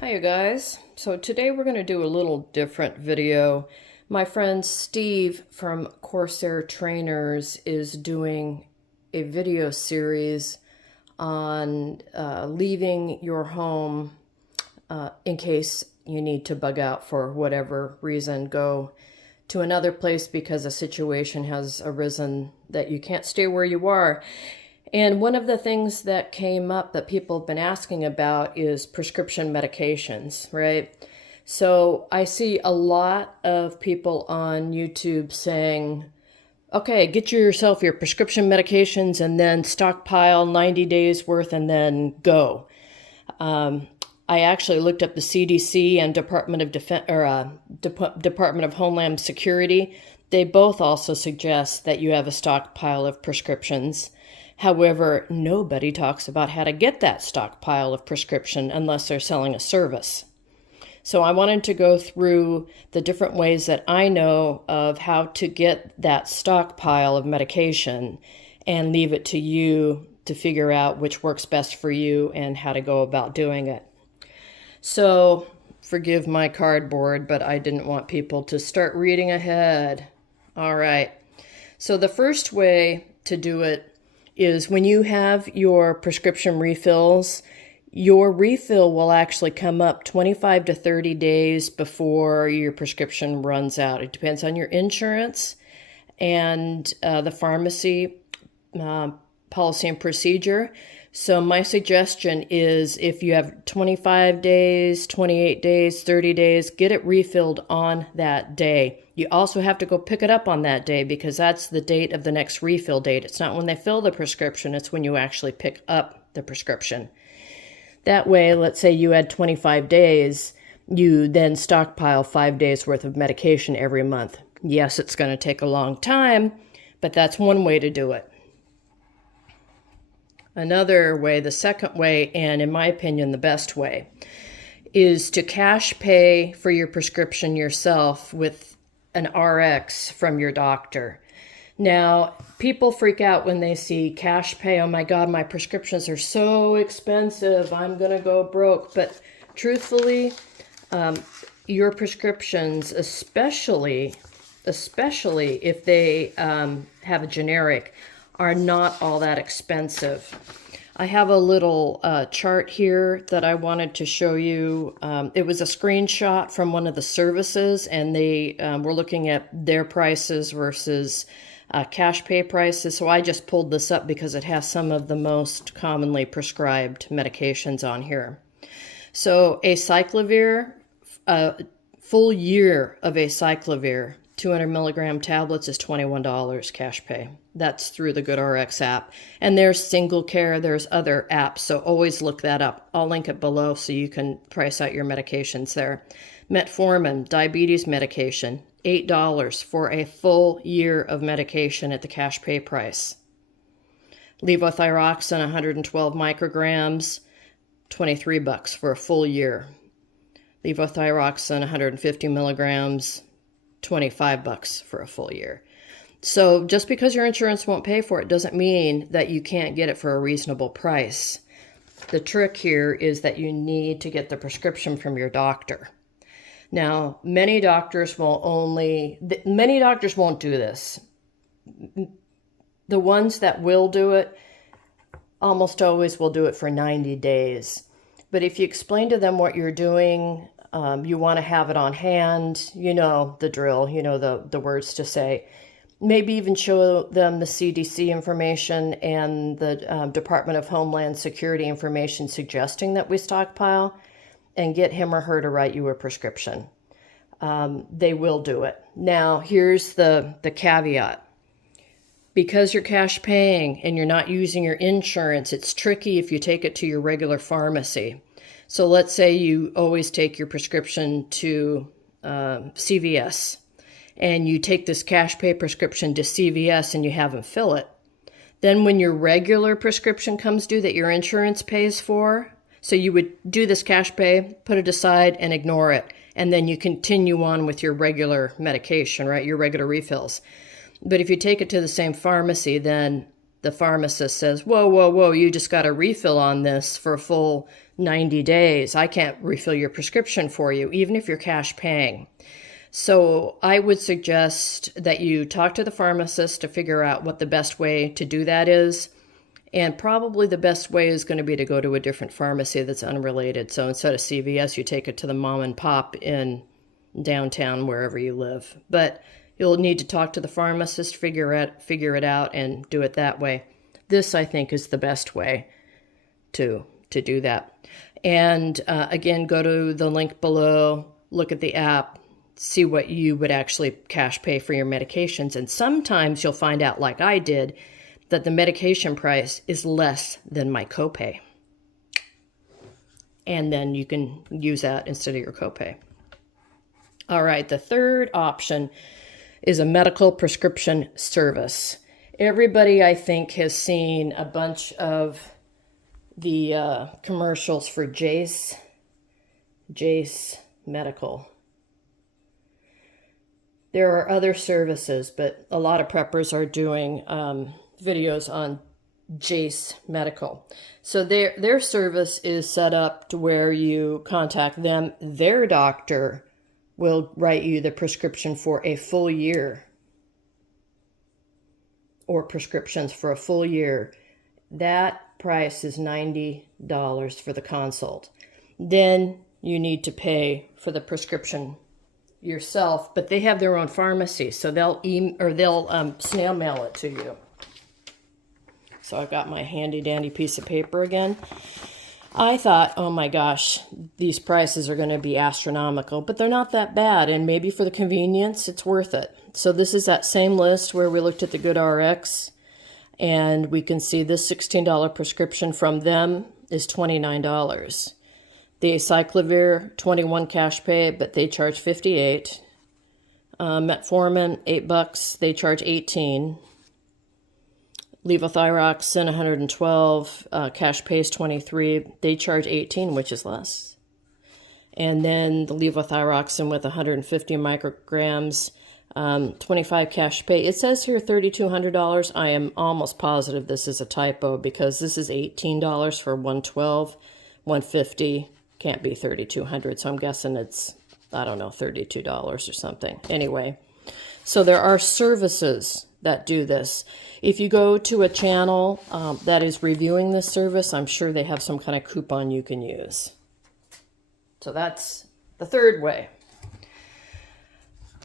Hi you guys. So today we're going to do a little different video. My friend Steve from Corsair Trainers is doing a video series on leaving your home in case you need to bug out for whatever reason, go to another place because a situation has arisen that you can't stay where you are. And one of the things that came up that people have been asking about is prescription medications, right? So I see a lot of people on YouTube saying, okay, get yourself your prescription medications and then stockpile 90 days worth and then go. I actually looked up the CDC and Department of Defense or Department of Homeland Security. They both also suggest that you have a stockpile of prescriptions. However, nobody talks about how to get that stockpile of prescription unless they're selling a service. So I wanted to go through the different ways that I know of how to get that stockpile of medication and leave it to you to figure out which works best for you and how to go about doing it. So forgive my cardboard, but I didn't want people to start reading ahead. All right. So the first way to do it is when you have your prescription refills, your refill will actually come up 25 to 30 days before your prescription runs out. It depends on your insurance and the pharmacy policy and procedure. So my suggestion is if you have 25 days, 28 days, 30 days, get it refilled on that day. You also have to go pick it up on that day because that's the date of the next refill date. It's not when they fill the prescription, it's when you actually pick up the prescription. That way, let's say you had 25 days, you then stockpile 5 days worth of medication every month. Yes, it's going to take a long time, but that's one way to do it. Another way, the second way, and in my opinion, the best way, is to cash pay for your prescription yourself with an RX from your doctor. Now, people freak out when they see cash pay. Oh my God, my prescriptions are so expensive. I'm going to go broke. But truthfully, your prescriptions, especially if they have a generic, are not all that expensive. I have a little chart here that I wanted to show you. It was a screenshot from one of the services, and they were looking at their prices versus cash pay prices. So I just pulled this up because it has some of the most commonly prescribed medications on here. So acyclovir, a full year of acyclovir, 200 milligram tablets is $21 cash pay. That's through the GoodRx app. And there's Single Care, there's other apps, so always look that up. I'll link it below so you can price out your medications there. Metformin, diabetes medication, $8 for a full year of medication at the cash pay price. Levothyroxine, 112 micrograms, $23 for a full year. Levothyroxine, 150 milligrams, $25 for a full year. So just because your insurance won't pay for it doesn't mean that you can't get it for a reasonable price. The trick here is that you need to get the prescription from your doctor. Now, many doctors won't do this. The ones that will do it almost always will do it for 90 days. But if you explain to them what you're doing, you want to have it on hand, you know the drill, you know the words to say. Maybe even show them the CDC information and the Department of Homeland Security information suggesting that we stockpile, and get him or her to write you a prescription. They will do it. Now, here's the caveat. Because you're cash paying and you're not using your insurance, it's tricky if you take it to your regular pharmacy. So let's say you always take your prescription to CVS, and you take this cash pay prescription to CVS and you have them fill it. Then when your regular prescription comes due that your insurance pays for, so you would do this cash pay, put it aside and ignore it. And then you continue on with your regular medication, right? Your regular refills. But if you take it to the same pharmacy, then the pharmacist says, whoa, you just got a refill on this for a full 90 days, I can't refill your prescription for you, even if you're cash paying. So I would suggest that you talk to the pharmacist to figure out what the best way to do that is. And probably the best way is going to be to go to a different pharmacy that's unrelated. So instead of CVS, you take it to the mom and pop in downtown, wherever you live. But you'll need to talk to the pharmacist, figure it out, and do it that way. This, I think, is the best way to do that. And again, go to the link below, look at the app, see what you would actually cash pay for your medications. And sometimes you'll find out, like I did, that the medication price is less than my copay. And then you can use that instead of your copay. All right, the third option is a medical prescription service. Everybody, I think, has seen a bunch of the commercials for Jase Medical. There are other services, but a lot of preppers are doing videos on Jase Medical. So their service is set up to where you contact them. Their doctor will write you the prescription for a full year, or prescriptions for a full year. That price is $90 for the consult. Then you need to pay for the prescription yourself, but they have their own pharmacy, so they'll snail mail it to you. So I've got my handy dandy piece of paper again. I thought, oh my gosh, these prices are going to be astronomical, but they're not that bad, and maybe for the convenience, it's worth it. So this is that same list where we looked at the GoodRx, and we can see this $16 prescription from them is $29. The Acyclovir, $21 cash pay, but they charge $58. Metformin, $8, they charge $18. Levothyroxine, $112, cash pay is $23. They charge $18, which is less. And then the levothyroxine with 150 micrograms, $25 cash pay. It says here $3,200. I am almost positive this is a typo because this is $18 for 112, 150. Can't be $3,200, so I'm guessing it's, I don't know, $32 or something. Anyway, so there are services that do this. If you go to a channel that is reviewing this service, I'm sure they have some kind of coupon you can use. So that's the third way.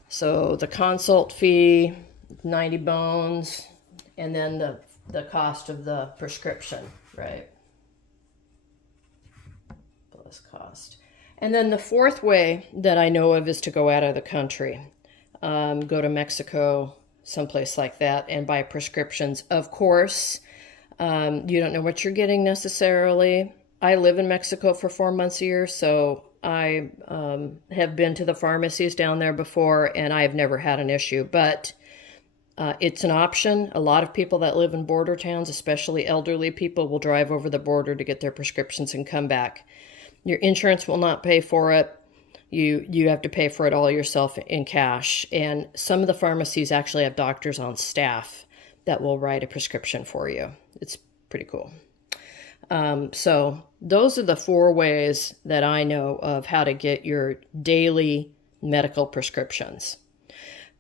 So the consult fee, 90 bones, and then the cost of the prescription, right? Plus cost. And then the fourth way that I know of is to go out of the country. Go to Mexico, someplace like that, and buy prescriptions. Of course, you don't know what you're getting necessarily. I live in Mexico for 4 months a year, so I have been to the pharmacies down there before, and I have never had an issue. But it's an option. A lot of people that live in border towns, especially elderly people, will drive over the border to get their prescriptions and come back. Your insurance will not pay for it. You have to pay for it all yourself in cash. And some of the pharmacies actually have doctors on staff that will write a prescription for you. It's pretty cool. So those are the 4 ways that I know of how to get your daily medical prescriptions.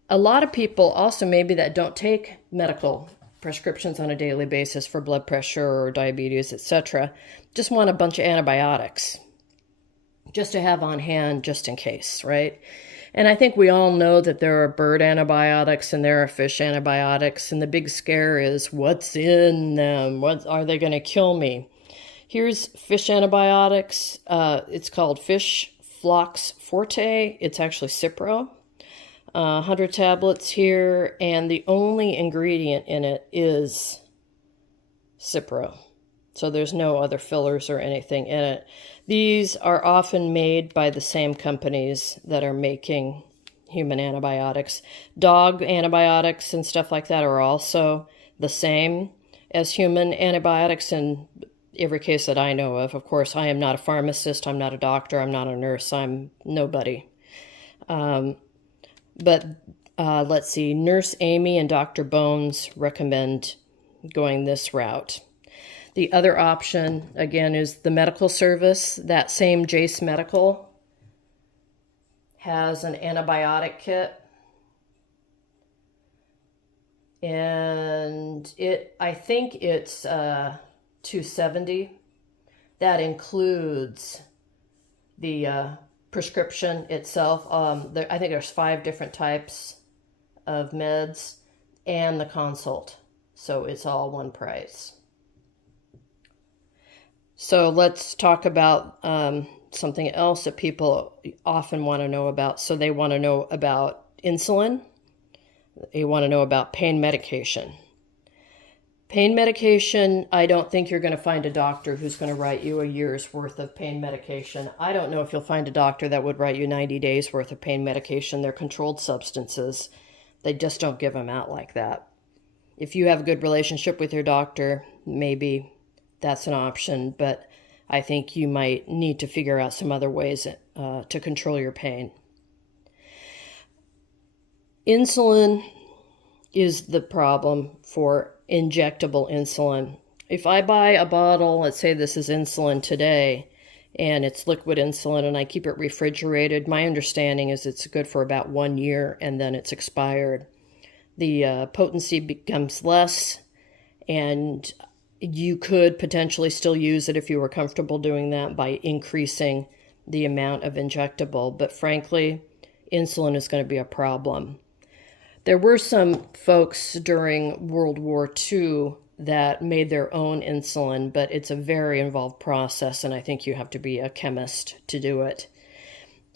A lot of people also maybe that don't take medical prescriptions on a daily basis for blood pressure or diabetes, etc., just want a bunch of antibiotics just to have on hand just in case, right? And I think we all know that there are bird antibiotics and there are fish antibiotics, and the big scare is what's in them? What are they going to kill me? Here's fish antibiotics. It's called Fish Flox Forte. It's actually Cipro. 100 tablets here, and the only ingredient in it is Cipro. So there's no other fillers or anything in it. These are often made by the same companies that are making human antibiotics. Dog antibiotics and stuff like that are also the same as human antibiotics in every case that I know of. Of course, I am not a pharmacist, I'm not a doctor, I'm not a nurse, I'm nobody. But let's see, Nurse Amy and Dr. Bones recommend going this route. The other option, again, is the medical service. That same Jace Medical has an antibiotic kit. And I think it's $270. That includes the prescription itself. I think there's 5 different types of meds and the consult. So it's all one price. So let's talk about something else that people often want to know about. So they want to know about insulin. They want to know about pain medication. Pain medication, I don't think you're going to find a doctor who's going to write you a year's worth of pain medication. I don't know if you'll find a doctor that would write you 90 days worth of pain medication. They're controlled substances. They just don't give them out like that. If you have a good relationship with your doctor, maybe that's an option, but I think you might need to figure out some other ways to control your pain. Insulin is the problem for injectable insulin. If I buy a bottle, let's say this is insulin today, and it's liquid insulin, and I keep it refrigerated, my understanding is it's good for about 1 year, and then it's expired. The potency becomes less, and you could potentially still use it if you were comfortable doing that by increasing the amount of injectable. But frankly, insulin is going to be a problem. There were some folks during World War II that made their own insulin, but it's a very involved process, and I think you have to be a chemist to do it.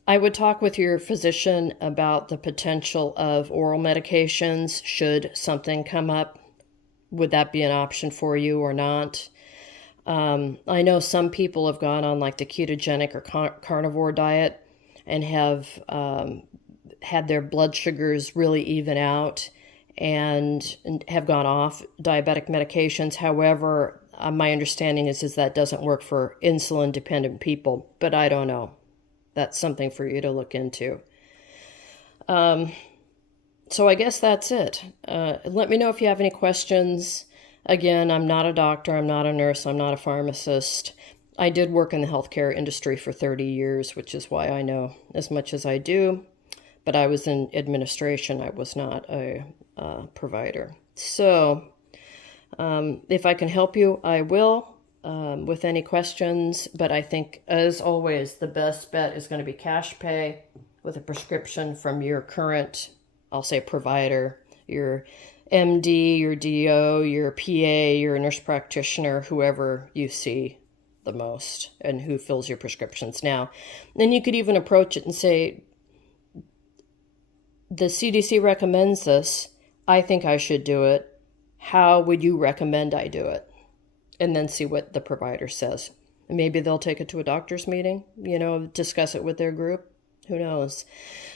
I would talk with your physician about the potential of oral medications should something come up. Would that be an option for you or not? I know some people have gone on like the ketogenic or carnivore diet and have had their blood sugars really even out and have gone off diabetic medications. However, my understanding is that doesn't work for insulin-dependent people, but I don't know. That's something for you to look into. So I guess that's it. Let me know if you have any questions. Again, I'm not a doctor, I'm not a nurse, I'm not a pharmacist. I did work in the healthcare industry for 30 years, which is why I know as much as I do. But I was in administration, I was not a provider. So if I can help you, I will with any questions. But I think, as always, the best bet is going to be cash pay with a prescription from your current, I'll say, provider, your MD, your DO, your PA, your nurse practitioner, whoever you see the most and who fills your prescriptions now. Then you could even approach it and say, the CDC recommends this. I think I should do it. How would you recommend I do it? And then see what the provider says. Maybe they'll take it to a doctor's meeting, discuss it with their group. Who knows?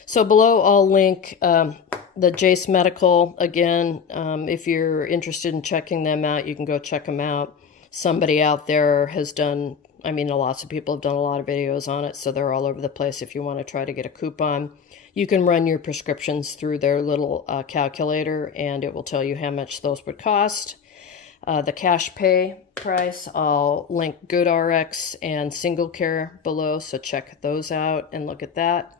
So below I'll link the Jace Medical. Again, if you're interested in checking them out, you can go check them out. Somebody out there has done, lots of people have done a lot of videos on it, so they're all over the place if you want to try to get a coupon. You can run your prescriptions through their little calculator, and it will tell you how much those would cost. The cash pay price, I'll link GoodRx and SingleCare below, so check those out and look at that.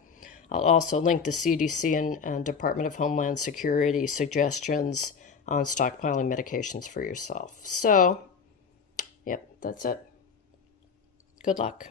I'll also link the CDC and Department of Homeland Security suggestions on stockpiling medications for yourself. So, yep, that's it. Good luck.